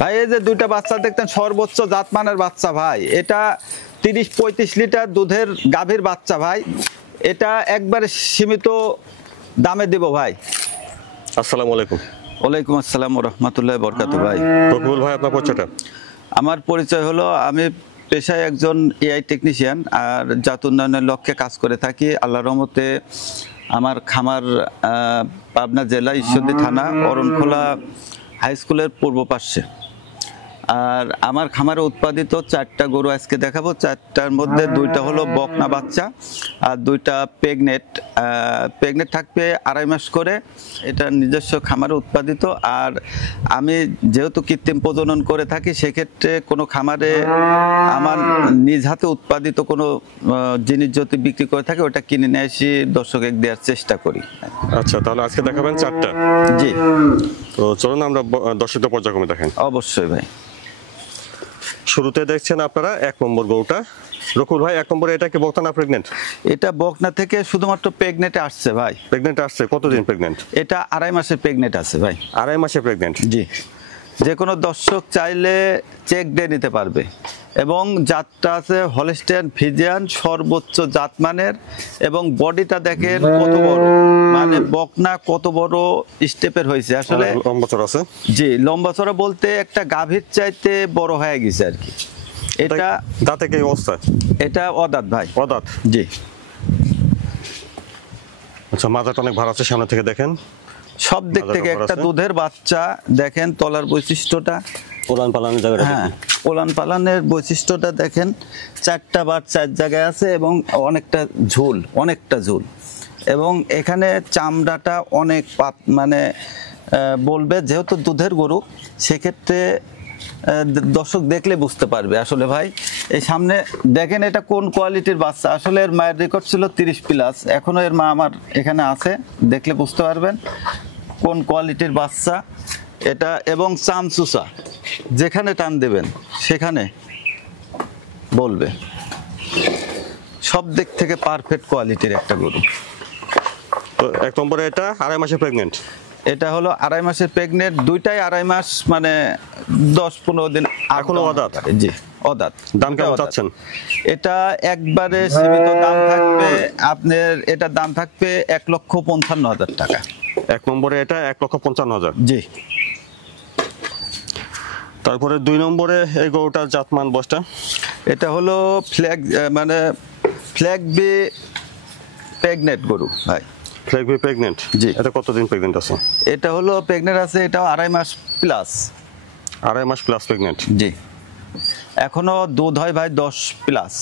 ভাই এই যে দুইটা বাচ্চা দেখতেন সর্বোচ্চ জাতমানের বাচ্চা ভাই, এটা 30-35 লিটার দুধের গাভীর বাচ্চা ভাই, এটা একবারে সীমিত দামে দেব ভাই। আসসালামু আলাইকুম। ওয়ালাইকুম আসসালাম ওয়া রাহমাতুল্লাহি ওয়া বারাকাতুহু। ভাই রকিবুল ভাই, আপনার পরিচয়টা? আমার পরিচয় হলো, আমি পেশায় একজন এআই টেকনিশিয়ান আর জাত উন্নয়নের লক্ষ্যে কাজ করে থাকি। আল্লাহর রহমতে আমার খামার পাবনা জেলা ঈশ্বরদী থানা অরণখোলা হাই স্কুলের পূর্ব পাশে। আর আমার খামারে উৎপাদিত 4টা গরু আজকে দেখাবো। 4টার মধ্যে 2টা হলো বকনা বাচ্চা আর 2টা প্রেগনেট থাকবে 2.5 মাস করে। এটা নিজস্ব খামারে উৎপাদিত। আর আমি যেহেতু কৃত্রিম প্রজনন করে থাকি, সেক্ষেত্রে কোনো খামারে আমার নিজ হাতে উৎপাদিত কোনো জিনিস যদি বিক্রি করে থাকে, ওটা কিনে নিয়ে এসে দর্শকের দেওয়ার চেষ্টা করি। আচ্ছা, তাহলে আজকে দেখাবেন 4টা? জি। তো চলুন আমরা দর্শকদের পর্যায়ক্রমে দেখেন। অবশ্যই ভাই। শুরুতে দেখছেন আপনারা 1 নম্বর গরুটা। রকুল ভাই, 1 নম্বরে এটা কি বকনা না প্রেগনেন্ট? এটা বকনা থেকে শুধুমাত্র প্রেগনেটে আসছে ভাই। প্রেগনেন্ট আসছে? কতদিন প্রেগনেন্ট? এটা 2.5 মাসের প্রেগনেন্ট আছে ভাই। 2.5 মাসে প্রেগনেন্ট? জি। যে কোনো দর্শক চাইলে চেক দিয়ে নিতে পারবে। এবং জাতটা আছে হলস্টেইন ফ্রিজিয়ান, সর্বোচ্চ জাতমানের। এবং বডিটা দেখেন কত বড়, মানে বকনা কত বড় স্টেপের হয়েছে আসলে। লম্বা চড়া আছে? জি, লম্বা চড়া বলতে একটা গাভীর চাইতে বড় হয়ে গেছে আর কি। এটা দাঁতে কি অবস্থা? এটা অদাঁত ভাই। অদাঁত? জি। আচ্ছা, মাথাটা অনেক ভার আছে, সামনে থেকে দেখেন। সব দিক থেকে একটা দুধের বাচ্চা দেখেন, তলার বৈশিষ্ট্যটা, ওলান পালানের জায়গাটা। হ্যাঁ, ওলান পালানের বৈশিষ্ট্যটা দেখেন। 4টা বার 4 জায়গায় আছে এবং অনেকটা ঝুল। এবং এখানে চামড়াটা অনেক মানে বলবে, যেহেতু দুধের গরু, সেক্ষেত্রে দর্শক দেখলে বুঝতে পারবে আসলে ভাই। এই সামনে দেখেন এটা কোন কোয়ালিটির বাচ্চা। আসলে এর মায়ের রেকর্ড ছিল 30+, এখনো এর মা আমার এখানে আছে, দেখলে বুঝতে পারবেন কোন কোয়ালিটির বাচ্চা এটা। এবং চামচুসা যেখানে টান দেবেন সেখানে বলবে। সব দিক থেকে পারফেক্ট কোয়ালিটির একটা গরু। তো 1 নম্বরে এটা 2.5 মাসে প্রেগনেন্ট? এটা হলো 2.5 মাসের প্রেগনেন্ট, দুইটাই 2.5 মাস, মানে 10-15 দিন এখনো অদাঁত? জি, অদাঁত। দাম কেমন চাচ্ছেন? এটা একবারে সীমিত দাম থাকবে আপনার, এটার দাম থাকবে 1,55,000 টাকা। 1 নম্বরে এটা 1,55,000? জি। তারপরে 2 নম্বরে এই গরুটার জাতমান বয়সটা? এটা হলো ফ্ল্যাগ বি প্রেগনেন্ট গরু ভাই। ফ্ল্যাগ বি প্রেগনেন্ট? জি। এটা কতদিন প্রেগনেন্ট আছে? এটা হলো প্রেগনেন্ট আছে, এটাও 2.5 মাস প্লাস। 2.5 মাস প্লাস প্রেগনেন্ট? জি। এখনো দুধ হয় ভাই 10+।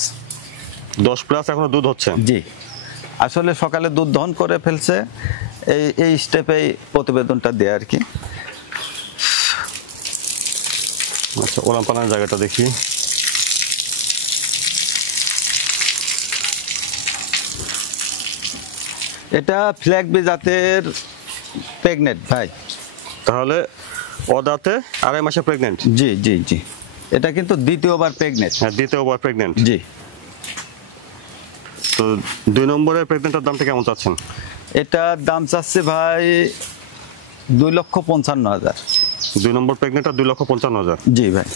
10+ এখনো দুধ হচ্ছে? জি। আসলে সকালে দুধ দহন করে ফেলছে, এই স্টেপে প্রতিবেদনটা দেয় আর কি। আচ্ছা, ওলান পালানের জায়গাটা দেখি। এটা ফ্ল্যাগ বি জাতের প্রেগনেন্ট ভাই। তাহলে অদাঁতে 2.5 মাসে প্রেগনেন্ট? জি জি জি। এটা কিন্তু দ্বিতীয়বার প্রেগনেন্ট। হ্যাঁ, দ্বিতীয়বার প্রেগনেন্ট। জি। তো 2 নম্বরের প্রেগনেন্টের দামটা কেমন চাচ্ছেন? এটার দাম চাচ্ছে ভাই 2,55,000। 2 নম্বর প্রেগনেন্টটা 2,55,000? জি ভাই।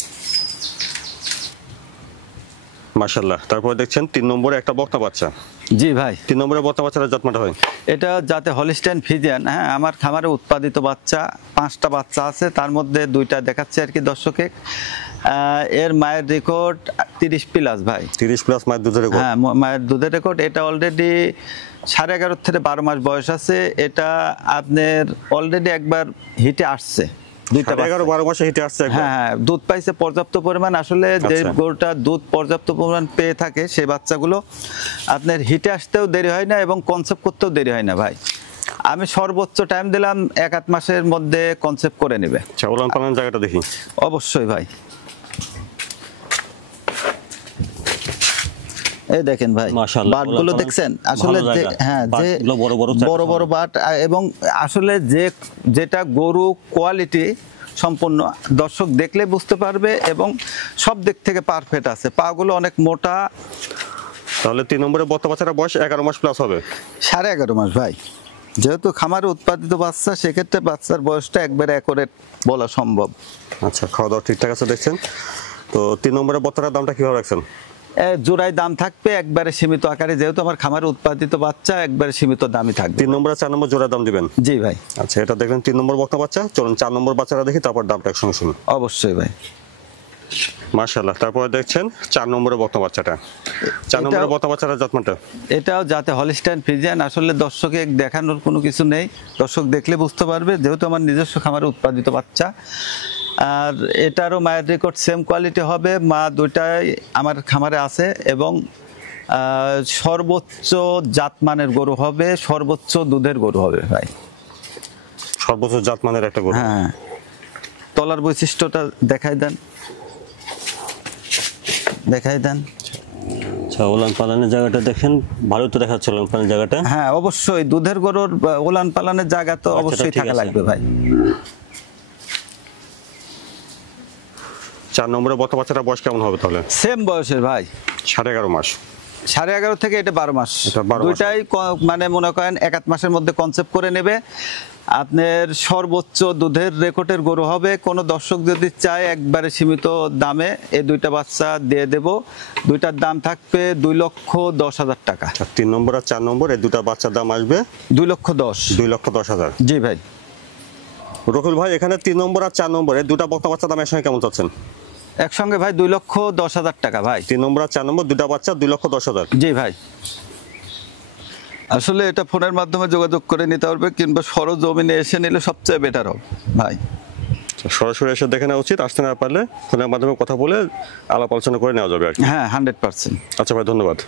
মাশাআল্লাহ। তারপরে দেখছেন 3 নম্বরে একটা বকনা বাচ্চা। জি ভাই। 3 নম্বরে বকনা বাচ্চার জাতমানটা হয়? এটা যাতে হলস্টেইন ফ্রিজিয়ান। হ্যাঁ, আমার খামারে উৎপাদিত বাচ্চা 5টা বাচ্চা আছে, তার মধ্যে 2টা দেখাচ্ছে আর কি দর্শকে। এর মায়ের রেকর্ড 30+ ভাই। 30+ মায়ের দুধের রেকর্ড? হ্যাঁ, মায়ের দুধের রেকর্ড। এটা অলরেডি 11.5 থেকে 12 মাস বয়স আছে। এটা আপনার অলরেডি একবার হিটে আসছে। 11-12 মাসে হিটে আসছে একবার? হ্যাঁ, দুধ পাইছে পর্যাপ্ত পরিমাণ। আসলে যে গরুটা দুধ পর্যাপ্ত পরিমাণ পেয়ে থাকে, সেই বাচ্চাগুলো আপনার হিটে আসতেও দেরি হয় না এবং কনসেপ্ট করতেও দেরি হয় না ভাই। আমি সর্বোচ্চ টাইম দিলাম 1-8 মাসের মধ্যে কনসেপ্ট করে নেবে। আচ্ছা, ওলান পালানের জায়গাটা দেখি। অবশ্যই ভাই। এই দেখেন ভাই, বাটগুলো দেখছেন আসলে, হ্যাঁ, যে বড় বড় বাট। এবং আসলে যেটা গরু কোয়ালিটি সম্পূর্ণ, দর্শক দেখলে বুঝতে পারবে। এবং সব দিক থেকে পারফেক্ট আছে, পাগুলো অনেক মোটা। তাহলে 3 নম্বরে বকনা বাচ্চাটার বয়স 11 মাস প্লাস হবে? 11.5 মাস ভাই। যেহেতু খামারে উৎপাদিত বাচ্চা, সেক্ষেত্রে বাচ্চার বয়সটা একবারে অ্যাকুরেট বলা সম্ভব। আচ্ছা, খাওয়া দাওয়া ঠিকঠাক আছে দেখছেন। তো 3 নম্বরের বত্তাটার দামটা কিভাবে রাখছেন? জোড়ায় দাম থাকবে একবারে সীমিত আকারে, যেহেতু আমার খামারে উৎপাদিত বাচ্চা একবারে সীমিত দামই থাকবে। 3 নম্বর আর 4 নম্বর জোড়া দাম দিবেন? জি ভাই। আচ্ছা, এটা দেখলেন 3 নম্বর বক্তা বাচ্চা। চলুন 4 নম্বর বাচ্চাটা দেখি, তারপর দামটা একসঙ্গে শুনুন। অবশ্যই ভাই। মাশাআল্লাহ। তারপরে দেখছেন 4 নম্বরের বক্তা বাচ্চাটা। 4 নম্বরের বক্তা বাচ্চাটার জাতমানটা? এটাও যাতে হলিস্টাইন ফ্রিজিয়ান। আসলে দর্শকে দেখানোর কোনো কিছু নেই, দর্শক দেখলে বুঝতে পারবে, যেহেতু আমার নিজস্ব খামারে উৎপাদিত বাচ্চা। আর এটারও মায়ের রেকর্ড সেম কোয়ালিটি হবে, মা দুইটাই আমার খামারে আছে, এবং সর্বোচ্চ জাতমানের গরু হবে, সর্বোচ্চ দুধের গরু হবে ভাই। সর্বোচ্চ জাতমানের একটা গরু। হ্যাঁ, তলার বৈশিষ্ট্যটা দেখাই দেন। আচ্ছা, ওলান পালানের জায়গাটা দেখেন, ভালো তো দেখাচ্ছে ওলান পালানের জায়গাটা। হ্যাঁ অবশ্যই, দুধের গরুর ওলান পালানের জায়গা তো অবশ্যই থাকা লাগবে ভাই। 4 নম্বরের বক্তা বাচ্চাটা বয়স কেমন হবে তাহলে? সেম বয়সের ভাই, 11.5 মাস। 11.5 থেকে এটা 12 মাস, এটা 12 মাস। দুইটাই মানে মনে করেন 1 মাসের মধ্যে কনসেপ্ট করে নেবে। আপনার সর্বোচ্চ দুধের রেকর্ডের গরু হবে। কোনো দর্শক যদি চায় একবারে সীমিত দামে এই দুইটা বাচ্চা দিয়ে দেব। দুইটার দাম থাকবে 2,10,000 টাকা। 3 নম্বর আর 4 নম্বর এই দুটা বাচ্চার দাম আসবে 2,10,000। 2,10,000। জি ভাই। রকুল ভাই, এখানে 3 নম্বর আর 4 নম্বর এই দুটা বক্তা বাচ্চার দাম একসঙ্গে কেমন চাচ্ছেন? একসঙ্গে ভাই 2,10,000 টাকা ভাই। 3 নম্বর আর 4 নম্বর দুটা বাচ্চা 2,10,000। জি ভাই। আসলে এটা ফোনের মাধ্যমে যোগাযোগ করে নিতে পারবে, কিংবা সরজমিনে এসে নিলে সবচেয়ে বেটার হবে ভাই। সরাসরি এসে দেখে নেওয়া উচিত, আসতে না পারলে ফোনের মাধ্যমে কথা বলে আলাপ আলোচনা করে নেওয়া যাবে আর কি। হ্যাঁ 100%। আচ্ছা ভাই, ধন্যবাদ।